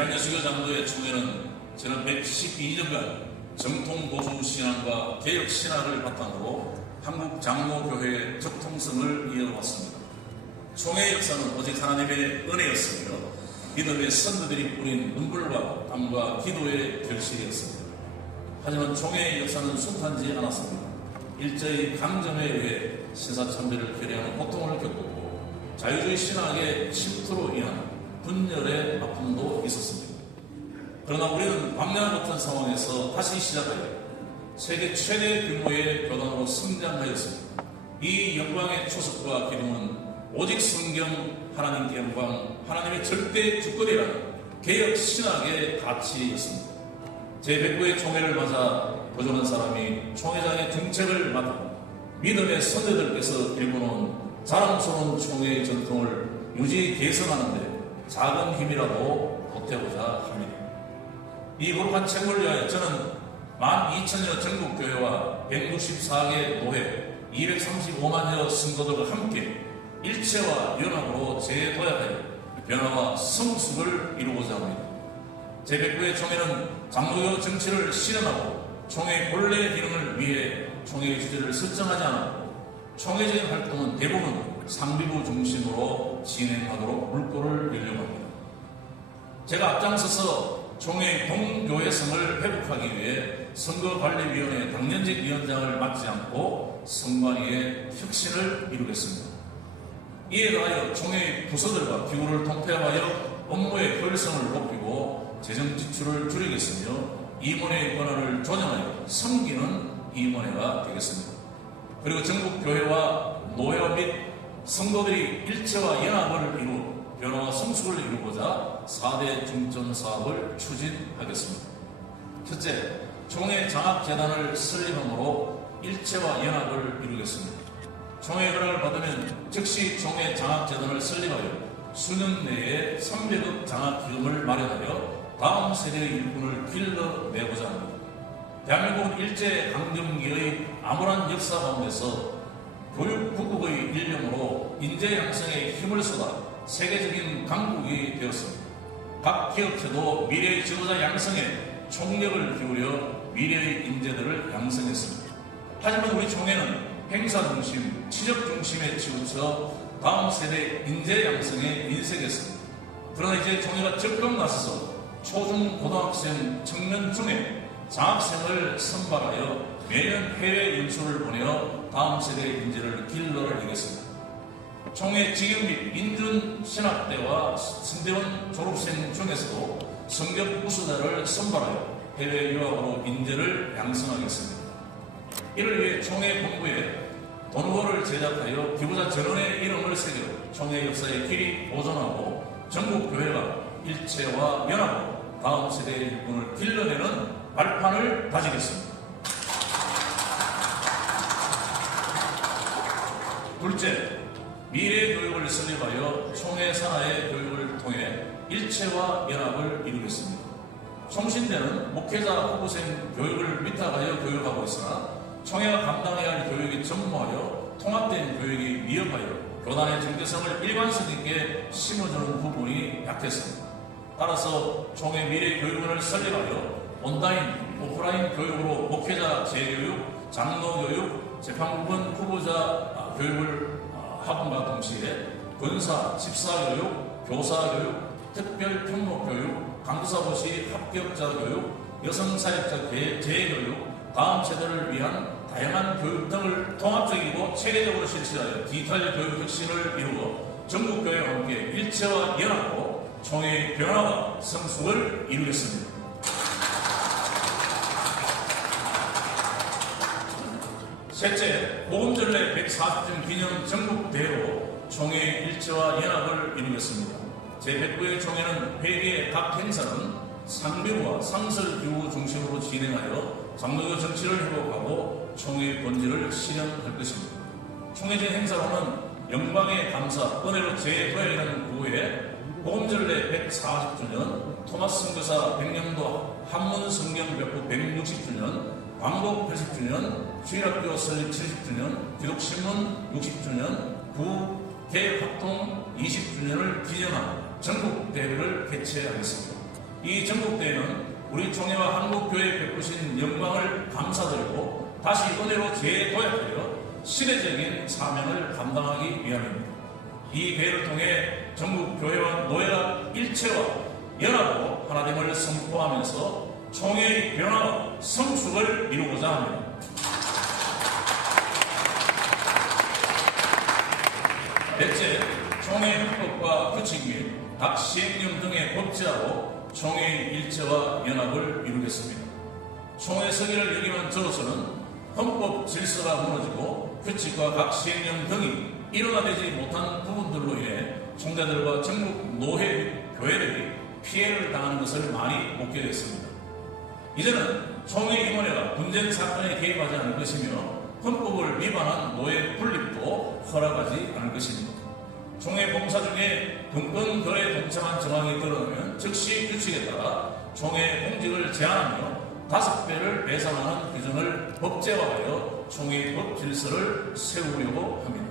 대한예수교 장로회 총회는 지난 112년간 정통보수 신앙과 개혁 신학을 바탕으로 한국 장로교회의 적통성을 이어왔습니다. 총회의 역사는 오직 하나님의 은혜였으며 믿음의 선두들이 뿌린 눈물과 땀과 기도의 결실이었습니다. 하지만 총회의 역사는 순탄지 않았습니다. 일제의 강점에 의해 신사참배를 결의하는 고통을 겪었고 자유주의 신학의 침투로 인한 분열의 아픔도 있었습니다. 그러나 우리는 광야 같은 상황에서 다시 시작하여 세계 최대 규모의 교단으로 성장하였습니다. 이 영광의 초석과 기둥은 오직 성경, 하나님께 영광, 하나님의 절대 주권이라는 개혁 신학의 가치였습니다. 제109회 총회를 맞아 보존한 사람이 총회장의 중책을 맡고 믿음의 선배들께서 일궈놓은 자랑스러운 총회의 전통을 유지 개선하는 데 작은 힘이라도 보태고자 합니다. 이 거룩한 책무를 위하여 저는 12,000여 전국교회와 164개 노회, 235만여 성도들과 함께 일체와 연합으로 재도약하여 변화와 성숙을 이루고자 합니다. 제109회 총회는 장로교 정치를 실현하고 총회 본래 기능을 위해 총회의 주제를 설정하지 않았고 총회적인 활동은 대부분 상비부 중심으로 진행하도록 물꼬를 열려고 합니다. 제가 앞장서서 총회의 동교회성을 회복하기 위해 선거관리위원회 당년직 위원장을 맡지 않고 선관위의 혁신을 이루겠습니다. 이에 더하여 총회의 부서들과 기구를 통폐합하여 업무의 효율성을 높이고 재정 지출을 줄이겠으며 임원회의 권한을 조정하여 섬기는 임원회가 되겠습니다. 그리고 전국 교회와 노회와 및 성도들이 일체와 연합을 이루어 변화와 성숙을 이루고자 4대 중점 사업을 추진하겠습니다. 첫째, 총회 장학재단을 설립함으로 일체와 연합을 이루겠습니다. 총회 허락을 받으면 즉시 총회 장학재단을 설립하여 수년 내에 300억 장학기금을 마련하여 다음 세대의 일꾼을 길러내고자 합니다. 대한민국은 일제 강점기의 암울한 역사 가운데서 교육국국의 일념으로 인재 양성에 힘을 쏟아 세계적인 강국이 되었습니다. 각 기업체도 미래의 지도자 양성에 총력을 기울여 미래의 인재들을 양성했습니다. 하지만 우리 총회는 행사 중심, 치적 중심에 치우쳐 다음 세대 인재 양성에 인색했습니다. 그러나 이제 총회가 적극 나서서 초중 고등학생 청년 중에 장학생을 선발하여 매년 해외 연수를 보내어 다음 세대의 인재를 길러내겠습니다. 총회 직영 및 인준 신학대와 신대원 졸업생 중에서도 성적 우수자를 선발하여 해외 유학으로 인재를 양성하겠습니다. 이를 위해 총회 본부에 돈호를 제작하여 기부자 전원의 이름을 새겨 총회 역사의 길이 보존하고 전국 교회가 일체와 연합으로 다음 세대의 일꾼을 길러내는 발판을 다지겠습니다. 둘째, 미래 교육을 설립하여 총회 산하의 교육을 통해 일체와 연합을 이루겠습니다. 총신대는 목회자 후보생 교육을 위탁하여 교육하고 있으나 총회가 감당해야 할 교육이 전무하여 통합된 교육이 미흡하여 교단의 정체성을 일관성 있게 심어주는 부분이 약했습니다. 따라서 총회 미래교육원을 설립하여 온라인, 오프라인 교육으로 목회자 재교육, 장로교육, 재판부분 후보자 교육을 하음과 동시에 권사, 집사교육, 교사교육, 특별평목교육, 강사고시 합격자 교육, 여성사역자 재교육, 다음 세대를 위한 다양한 교육 등을 통합적이고 체계적으로 실시하여 디지털 교육 혁신을 이루어 전국교회와 함께 일체와 연합으로 총회의 변화와 성숙을 이루겠습니다. 셋째, 복음전례 140주 기념 전국대회로 총회의 일체와 연합을 이루겠습니다. 제109회 총회는 회계의 각 행사는 상비부와 상설기구 중심으로 진행하여 장로교 정치를 회복하고 총회의 본질을 실현할 것입니다. 총회적 행사로는 영광의 감사, 은혜로 재도약이라는 구호에 복음전례 140주년, 토마스 선교사 100년도 한문성경 배포 160주년, 광복 80주년, 주일학교 설립 70주년, 기독신문 60주년, 구개혁합동 20주년을 기념한 전국대회를 개최하겠습니다. 이 전국대회는 우리 총회와 한국교회에 베푸신 영광을 감사드리고 다시 은혜로 재도약하여 시대적인 사명을 감당하기 위함입니다. 이 대회를 통해 전국 교회와 노예가 일체와 연합으로 하나됨을 선포하면서 총회의 변화와 성숙을 이루고자 합니다. 넷째, 총회 헌법과 규칙 및 각 시행령 등의 법제화로 총회의 일체와 연합을 이루겠습니다. 총회 서기를 역임한 저로서는 헌법 질서가 무너지고 규칙과 각 시행령 등이 일원화되지 못한 부분들로 인해 총재들과 전국 노회 교회들이 피해를 당하는 것을 많이 목격했습니다. 이제는 총회임원회가 분쟁 사건에 개입하지 않을 것이며 헌법을 위반한 노예 분립도 허락하지 않을 것입니다. 총회 봉사 중에 금권거래에 동참한 정황이 드러나면 즉시 규칙에 따라 총회 공직을 제한하며 5배를 배상하는 규정을 법제화하여 총회의 법 질서를 세우려고 합니다.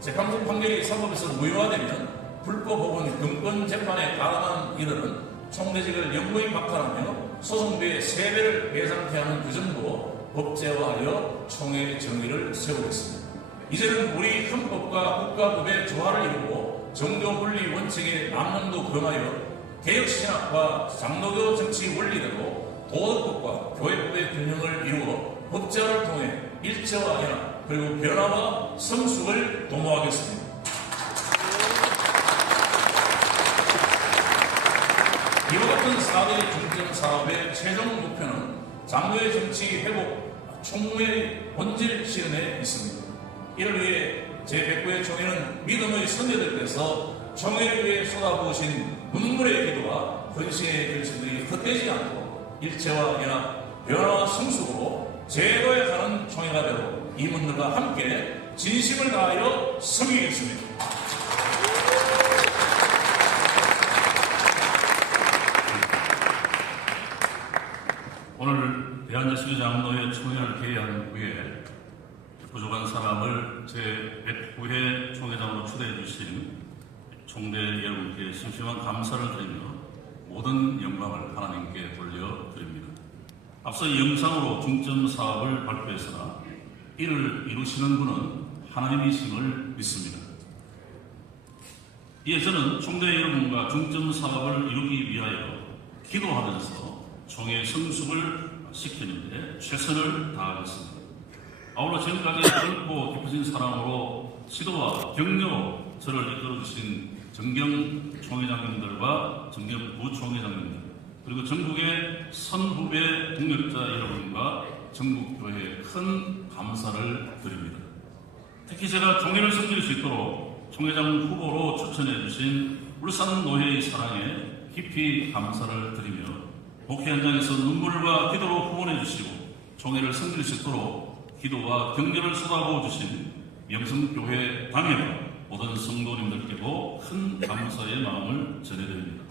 재판부 판결이 사법에서 무효화되면 불법 혹은 금권 재판에 가담한 이들은 총대직을 영구히 박탈하며 소송비의 3배를 배상케 하는 규정도 법제화하여 총회의 정의를 세우겠습니다. 이제는 우리 헌법과 국가법의 조화를 이루고 정교분리 원칙의 남용도 금하여 개혁신학과 장로교 정치 원리대로 도덕법과 교회법의 균형을 이루어 법제화를 통해 일체와 연합 그리고 변화와 성숙을 도모하겠습니다. 이와 같은 4대 중점 사업의 최종 목표는 장로의 정치 회복 총회의 본질 실현에 있습니다. 이를 위해 제109회 총회는 믿음의 선배들께서 총회를 위해 쏟아부으신 눈물의 기도와 헌신의 결심들이 헛되지 않고 일체와 연합, 변화와 성숙으로 제도에 가는 총회가 되도록 임원들과 함께 진심을 다하여 섬기겠습니다. 오늘 대한예수교 장로회 총회를 개의한 후에 부족한 사람을 제109회 총회장으로 초대해 주신 총대 여러분께 심심한 감사를 드리며 모든 영광을 하나님께 돌려드립니다. 앞서 영상으로 중점 사업을 발표했으나 이를 이루시는 분은 하나님이심을 믿습니다. 이에 저는 총대 여러분과 중점 사업을 이루기 위하여 기도하면서 총회 성숙을 시키는데 최선을 다하겠습니다. 아울러 지금까지 넓고 깊어진 사랑으로 지도와 격려로 저를 이끌어주신 정경 총회장님들과 정경 부총회장님들 그리고 전국의 선후배 동력자 여러분과 전국교회에 큰 감사를 드립니다. 특히 제가 총회를 섬길 수 있도록 총회장 후보로 추천해 주신 울산 노회의 사랑에 깊이 감사를 드리며 목회 현장에서 눈물과 기도로 후원해 주시고 총회를 섬길 수 있도록 기도와 격려를 쏟아부어 주신 명성교회 당회와 모든 성도님들께도 큰 감사의 마음을 전해드립니다.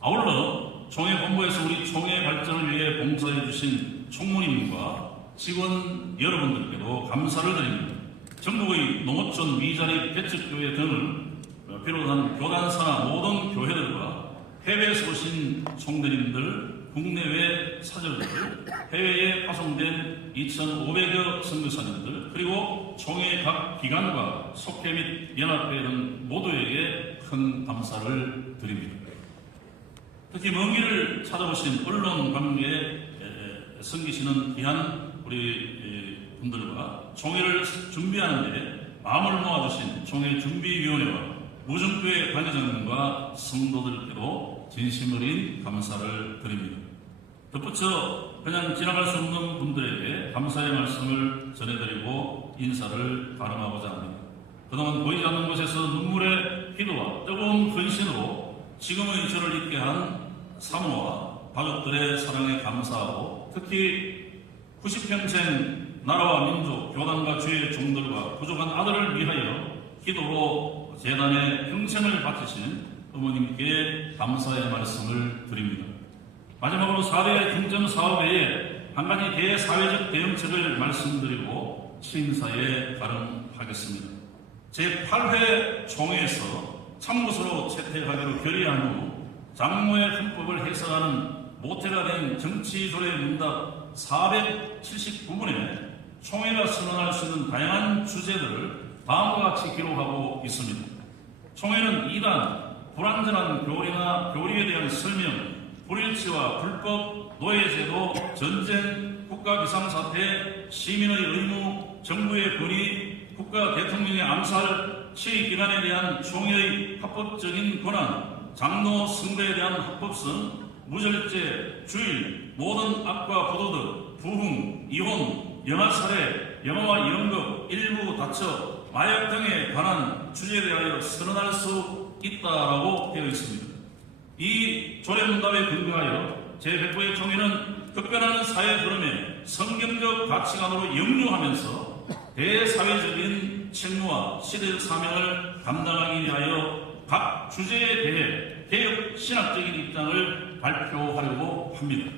아울러 총회 본부에서 우리 총회 발전을 위해 봉사해 주신 총무님과 직원 여러분들께도 감사를 드립니다. 전국의 농어촌 위자리 개척교회 등을 비롯한 교단사나 모든 교회들과 해외에서 오신 총대님들, 국내외 사절들, 해외에 파송된 2,500여 선교사님들, 그리고 총회 각 기관과 속회 및 연합회 등 모두에게 큰 감사를 드립니다. 특히 먼 길을 찾아오신 언론 관계에 섬기시는 귀한 우리 분들과 총회를 준비하는 데 마음을 모아주신 총회 준비위원회와 무중교회 관계자님과 성도들께도 진심 어린 감사를 드립니다. 덧붙여 그냥 지나갈 수 없는 분들에게 감사의 말씀을 전해드리고 인사를 발언하고자 합니다. 그동안 보이지 않는 곳에서 눈물의 기도와 뜨거운 헌신으로 지금의 저를 있게 한 사모와 가족들의 사랑에 감사하고 특히 90평생 나라와 민족, 교단과 주의 종들과 부족한 아들을 위하여 기도로 재단에 평생을 바치신 어머님께 감사의 말씀을 드립니다. 마지막으로 4대 중점 사업 외에 한 가지 대사회적 대응책을 말씀드리고 취임사에 발언하겠습니다. 제8회 총회에서 참고서로 채택하기로 결의한 후 장로의 헌법을 해석하는 모태가 된 정치조례 문답 479문에 총회가 선언할 수 있는 다양한 주제들을 다음과 같이 기록하고 있습니다. 총회는 이단, 불완전한 교리나 교리에 대한 설명, 불일치와 불법, 노예제도, 전쟁, 국가 비상사태, 시민의 의무, 정부의 권위, 국가 대통령의 암살, 시기관에 대한 총회의 합법적인 권한, 장로 선거에 대한 합법성, 무절제, 주일, 모든 악과 부도덕, 부흥, 이혼, 영아살해, 영아와 연극, 일부 다처, 마약 등에 관한 주제에 대하여 선언할 수 있다라고 되어 있습니다. 이 조례문답에 근거하여 제109회 총회는 급변하는 사회 흐름에 성경적 가치관으로 역류하면서 대사회적인 책무와 시대적 사명을 감당하기 위하여 각 주제에 대해 개혁 신학적인 입장을 발표하려고 합니다.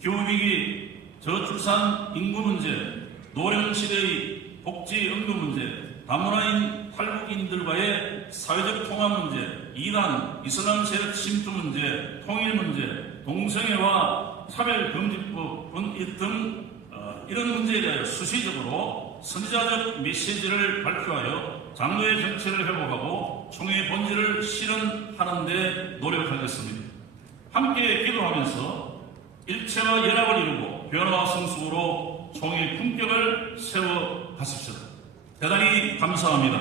기후위기, 저출산 인구 문제, 노령시대의 복지 연금 문제, 다문화인 탈북인들과의 사회적 통합 문제, 이단, 이슬람 세력 침투 문제, 통일 문제, 동성애와 차별금지법 등 이런 문제에 대하여 수시적으로 선지자적 메시지를 발표하여 장로의 정체를 회복하고 총회의 본질을 실현하는 데 노력하겠습니다. 함께 기도하면서 일체와 연합을 이루고 변화와 성숙으로 총회의 품격을 세워가십시오. 대단히 감사합니다.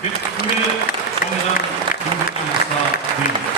109회 총회장 김국진 목사 드립니다.